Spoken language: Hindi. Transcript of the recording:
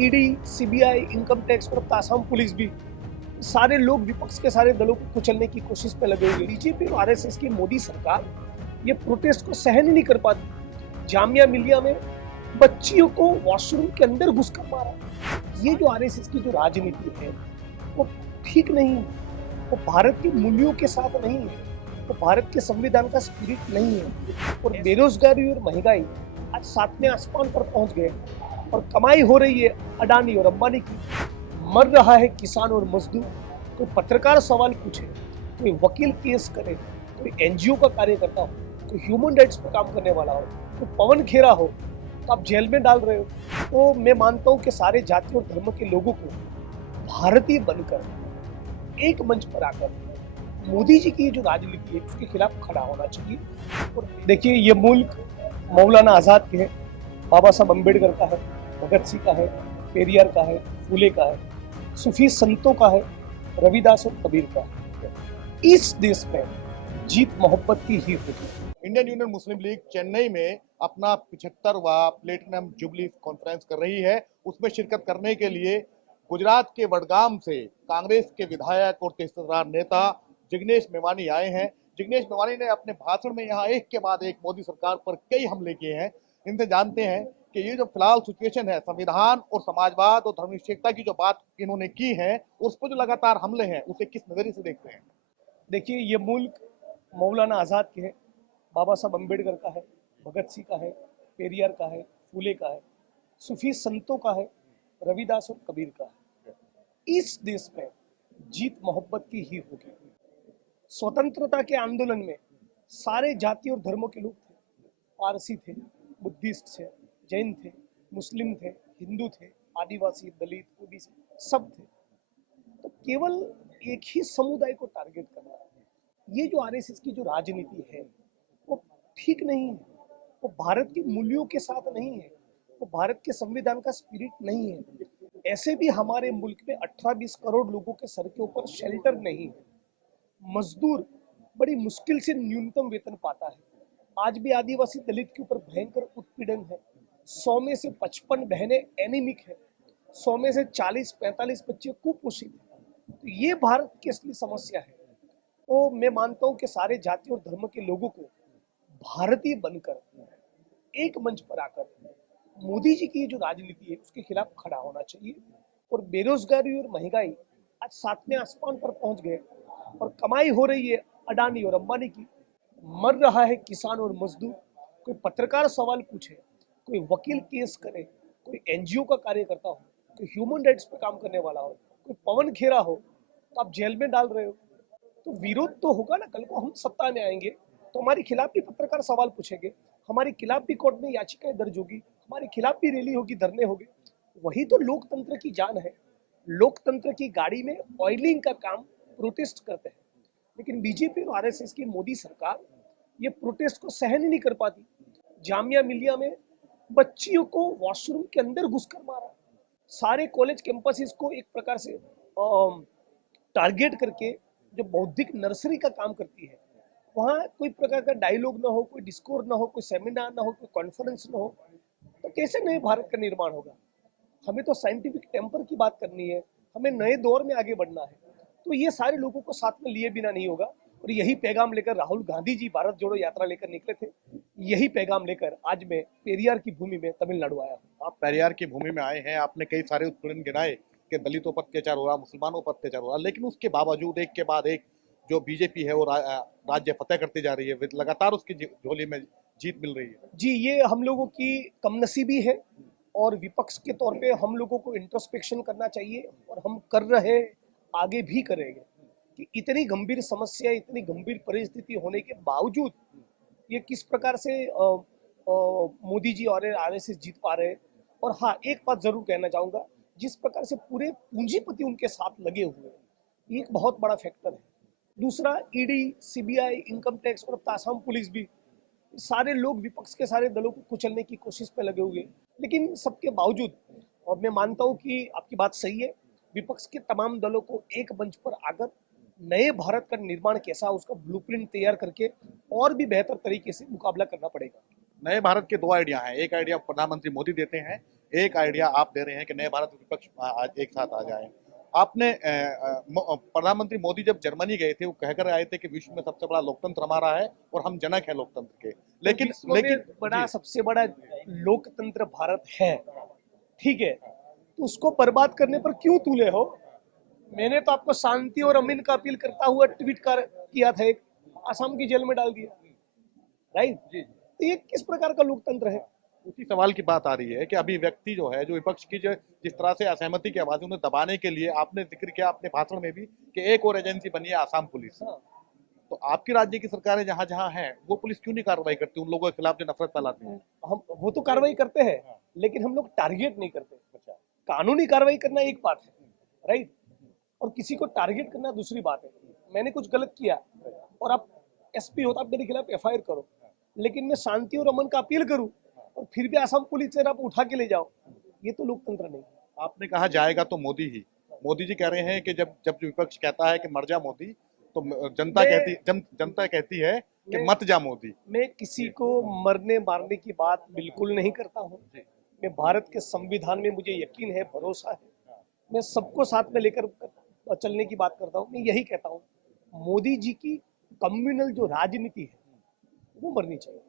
ईडी, सीबीआई, इनकम टैक्स और आसाम पुलिस भी सारे लोग विपक्ष के सारे दलों को कुचलने की कोशिश में लगे हुए। बीजेपी और आरएसएस की मोदी सरकार ये प्रोटेस्ट को सहन ही नहीं कर पाती। जामिया मिलिया में बच्चियों को वॉशरूम के अंदर घुसकर मारा। ये जो आरएसएस की जो राजनीति है वो ठीक नहीं है, वो भारत के मूल्यों के साथ नहीं है, वो भारत के संविधान का स्पिरिट नहीं है। और बेरोजगारी और महंगाई आज सातवें आसमान पर पहुंच गए और कमाई हो रही है अडानी और अंबानी की। मर रहा है किसान और मजदूर। कोई पत्रकार सवाल पूछे, कोई वकील केस करे, कोई एनजीओ का कार्यकर्ता हो, कोई ह्यूमन राइट्स पर काम करने वाला हो, कोई पवन खेरा हो, तो आप जेल में डाल रहे हो। तो मैं मानता हूं कि सारे जाति और धर्म के लोगों को भारतीय बनकर एक मंच पर आकर मोदी जी की जो राजनीति है उसके खिलाफ खड़ा होना चाहिए। और देखिए, ये मुल्क मौलाना आजाद के है, बाबा साहब अम्बेडकर का है, भगत सिंह का है, पेरियार का है, फूले का है, सूफी संतों का है, रविदास और कबीर का है। इस देश में जीत मोहब्बत की ही होगी। इंडियन यूनियन मुस्लिम लीग चेन्नई में अपना 75वां प्लेटिनम जुबली कॉन्फ्रेंस कर रही है। उसमें शिरकत करने के लिए गुजरात के वडगाम से कांग्रेस के विधायक और तेजतर्रार नेता जिग्नेश मेवानी आए हैं। जिग्नेश मेवानी ने अपने भाषण में यहाँ एक के बाद एक मोदी सरकार पर कई हमले किए हैं। इनसे जानते हैं कि ये जो फिलहाल सिचुएशन है, संविधान और समाजवाद और धर्मनिरपेक्षता की जो बात इन्होंने की है, उस पर जो लगातार हमले हैं, उसे किस नजरिए से देखते हैं? देखिए, ये मुल्क मौलाना आजाद के है, बाबा साहब अम्बेडकर का है, भगत सिंह का है, पेरियार का है, फूले का है, सूफी संतों का है, रविदास और कबीर का है। इस देश में जीत मोहब्बत की ही होगी। स्वतंत्रता के आंदोलन में सारे जाति और धर्मों के लोग थे। पारसी थे, बुद्धिस्ट थे, जैन थे, मुस्लिम थे, हिंदू थे, आदिवासी, दलित, ओबीसी, सब थे। तो केवल एक ही समुदाय को टारगेट करना, ये जो आरएसएस की जो राजनीति है वो ठीक नहीं है, वो भारत के मूल्यों के साथ नहीं है, वो भारत के संविधान का स्पिरिट नहीं है। ऐसे भी हमारे मुल्क में 18-20 करोड़ लोगों के सर के ऊपर शेल्टर नहीं है। मजदूर बड़ी मुश्किल से न्यूनतम वेतन पाता है। आज भी आदिवासी दलित के ऊपर भयंकर उत्पीड़न है। 100 में से 55 बहनें एनीमिक है, 100 में से 40-45 बच्चे कुपोषित है। तो ये भारत की असली समस्या है। तो मैं मानता हूं कि सारे जाति और धर्म के लोगों को भारतीय बनकर एक मंच पर आकर मोदी जी की जो राजनीति है उसके खिलाफ खड़ा होना चाहिए। और बेरोजगारी और महंगाई आज सातवें आसमान पर पहुंच गए और कमाई हो रही है अडानी और अंबानी की। मर रहा है किसान और मजदूर। कोई पत्रकार सवाल पूछे, कोई वकील केस करे, कोई एनजीओ का कार्यकर्ता हो, कोई ह्यूमन राइट्स पर काम करने वाला हो, कोई पवन खेरा हो, तो आप जेल में डाल रहे हो। तो विरोध तो होगा ना। कल को हम सत्ता में आएंगे तो हमारे खिलाफ भी पत्रकार सवाल पूछेंगे, हमारे खिलाफ भी कोर्ट में याचिकाएं दर्ज होगी, हमारे खिलाफ भी रैली होगी, धरने होंगे। वही तो लोकतंत्र की जान है। लोकतंत्र की गाड़ी में ऑयलिंग का काम प्रोटेस्ट करते हैं। लेकिन बीजेपी और आरएसएस की मोदी सरकार ये प्रोटेस्ट को सहन ही नहीं कर पाती। जामिया मिलिया में बच्चियों को वॉशरूम के अंदर घुसकर मारा। सारे कॉलेज कैंपसेस को एक प्रकार से टारगेट करके जो बौद्धिक नर्सरी का काम करती है, वहाँ कोई प्रकार का डायलॉग ना हो, कोई डिस्कोर ना हो, कोई सेमिनार ना हो, कोई कॉन्फ्रेंस ना हो, तो कैसे नए भारत का निर्माण होगा? हमें तो साइंटिफिक टेम्पर की बात करनी है, हमें नए दौर में आगे बढ़ना है। तो ये सारे लोगों को साथ में लिए बिना नहीं होगा। और यही पैगाम लेकर राहुल गांधी जी भारत जोड़ो यात्रा लेकर निकले थे। यही पैगाम लेकर आज मैं पेरियार की भूमि में तमिलनाडु आया हूँ। आप पेरियार की भूमि में आए हैं, आपने कई सारे उत्पीड़न गिनाए कि दलितों पर अत्याचार हो रहा, मुसलमानों पर अत्याचार हो रहा, लेकिन उसके बावजूद एक के बाद एक जो बीजेपी है वो राज्य फतेह करती जा रही है, लगातार उसकी झोली में जीत मिल रही है। जी, ये हम लोगों की कमनसीबी है और विपक्ष के तौर पे हम लोगों को इंट्रोस्पेक्शन करना चाहिए और हम कर रहे, आगे भी करेंगे कि इतनी गंभीर समस्या, इतनी गंभीर परिस्थिति होने के बावजूद ये किस प्रकार से मोदी जी और आरएसएस जीत पा रहे हैं। और हाँ, एक बात जरूर कहना चाहूंगा, जिस प्रकार से पूरे पूंजीपति उनके साथ लगे हुए हैं, ये एक बहुत बड़ा फैक्टर है। दूसरा, ईडी, सीबीआई, इनकम टैक्स और आसाम पुलिस भी सारे लोग विपक्ष के सारे दलों को कुचलने की कोशिश में लगे हुए हैं। लेकिन सबके बावजूद, और मैं मानता हूं कि आपकी बात सही है, विपक्ष के तमाम दलों को एक मंच पर आकर नए भारत का निर्माण कैसा, उसका ब्लूप्रिंट तैयार करके और भी बेहतर तरीके से मुकाबला करना पड़ेगा। नए भारत के दो आइडिया हैं। एक आइडिया प्रधानमंत्री मोदी देते हैं, एक आइडिया आप दे रहे हैं कि नए भारत विपक्ष आज एक साथ आ जाए। आपने प्रधानमंत्री मोदी जब जर्मनी गए थे वो कहकर आए थे कि विश्व में सबसे बड़ा लोकतंत्र हमारा है और हम जनक है लोकतंत्र के। लेकिन विश्व में बड़ा जी, सबसे बड़ा लोकतंत्र भारत है, ठीक है, तो उसको बर्बाद करने पर क्यों तूले हो? मैंने तो आपको शांति और अमीन का अपील करता हुआ ट्वीट किया था, एक आसाम की जेल में डाल दिया, राइट? तो ये किस प्रकार का लोकतंत्र है? उसी सवाल की बात आ रही है कि अभी व्यक्ति जो है जो विपक्ष की जो जिस तरह से असहमति की आवाज उन्हें दबाने के लिए आपने जिक्र किया अपने भाषण में भी कि एक और एजेंसी बनी है आसाम पुलिस। हाँ, तो आपके राज्य की सरकारें जहां जहां हैं वो पुलिस क्यों नहीं कार्रवाई करती उन लोगों के खिलाफ जो नफरत फैलाती है? हम वो तो कार्रवाई करते हैं, लेकिन हम लोग टारगेट नहीं करते। कानूनी कार्रवाई करना एक बात है, राइट, और किसी को टारगेट करना दूसरी बात है। मैंने कुछ गलत किया और आप एसपी हो तो आप मेरे खिलाफ एफआईआर करो, लेकिन मैं शांति और अमन का अपील करूं और फिर भी आसाम पुलिस से आप उठा के ले जाओ, ये तो लोकतंत्र नहीं। आपने कहा जाएगा तो मोदी ही। मोदी जी कह रहे हैं कि जब जब विपक्ष कहता है कि मर जा मोदी तो जनता कहती है कि मैं मत जा मोदी। मैं किसी को मरने मारने की बात बिल्कुल नहीं करता हूँ। मैं भारत के संविधान में मुझे यकीन है, भरोसा है, मैं सबको साथ में लेकर चलने की बात करता हूँ। मैं यही कहता हूँ, मोदी जी की कम्युनल जो राजनीति है वो मरनी चाहिए।